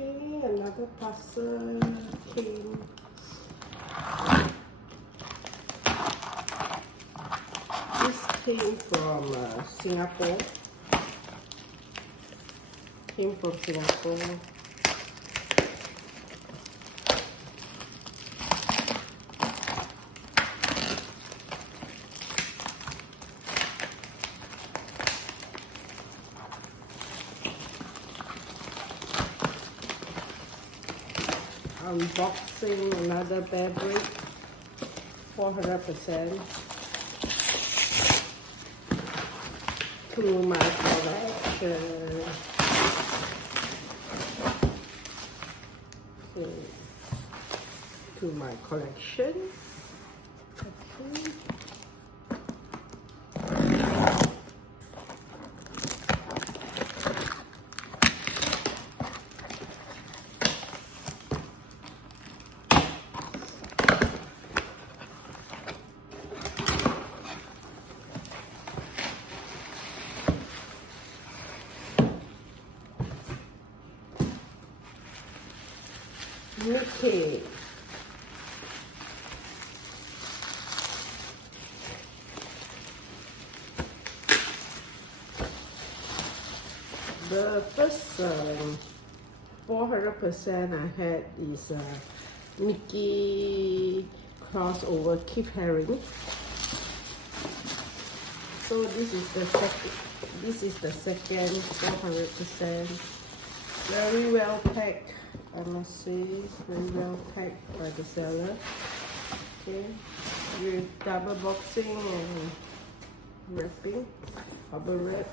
Okay, another parcel came. This came from Singapore. Came from Singapore. Unboxing another Bearbrick, 400%, to my collection. Okay. To my collection. Okay. Okay. The first 400% I had is Mickey crossover Keith Haring. So this is the second. This is the second 400%. Very well packed. I must say, very well packed by the seller. Okay, with double boxing and wrapping, bubble wrap.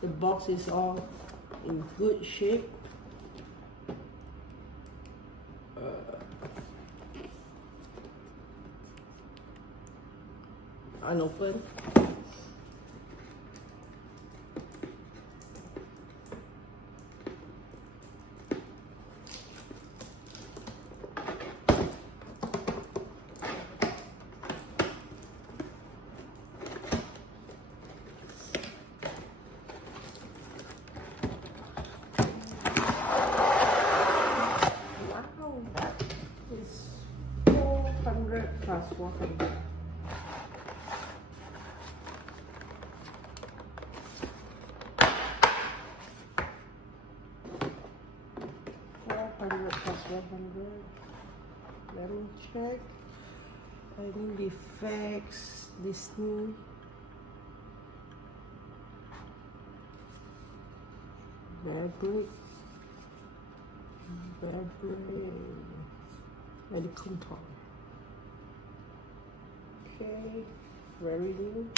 The box is all in good shape. Unopened. It's 400 plus 400. Plus 100. Let me check. Any defects? Disney. Bearbrick. Medical toy. Okay, very new.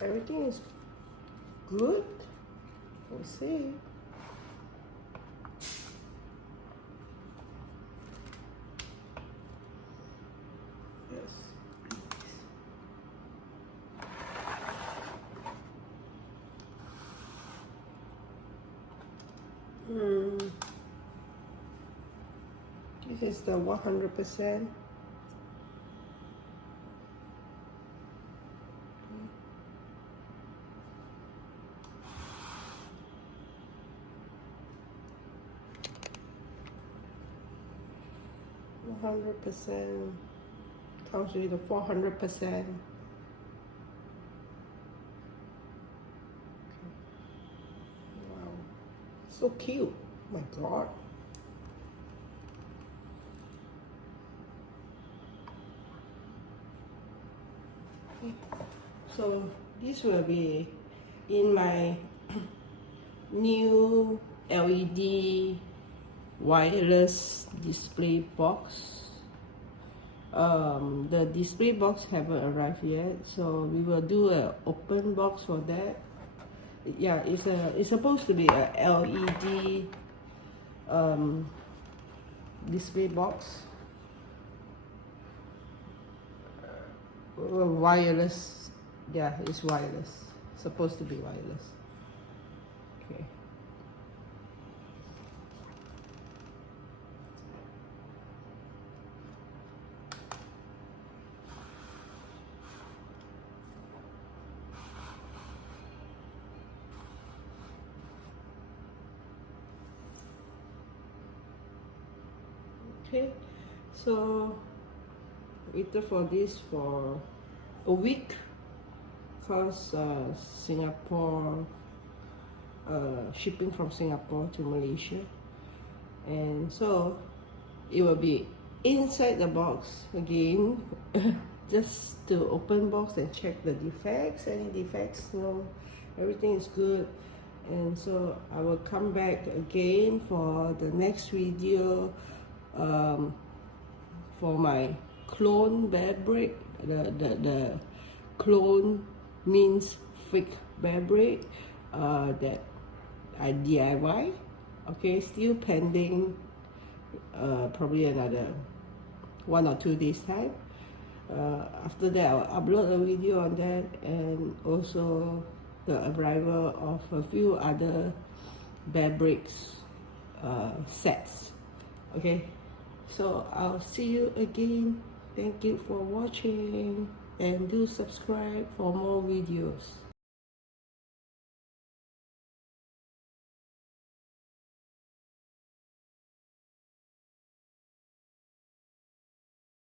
Everything is good. We'll see. Yes. This is the 100%. Comes with the 400%. Wow, so cute! My God. So this will be in my new LED wireless display box. The display box haven't arrived yet, so we will do an open box for that. Yeah, it's supposed to be a LED display box. Wireless. Yeah, it's wireless. Supposed to be wireless. Okay. Okay, so waited for this for a week because Singapore, shipping from Singapore to Malaysia, and so it will be inside the box again. Just to open box and check the defects. Any defects, no, everything is good. And so I will come back again for the next video, for my clone Bearbrick. The clone means fake Bearbrick that I DIY. Okay, still pending, probably another 1 or 2 days time. After that, I'll upload a video on that, and also the arrival of a few other Bearbricks sets. Okay, so I'll see you again. Thank you for watching, and do subscribe for more videos.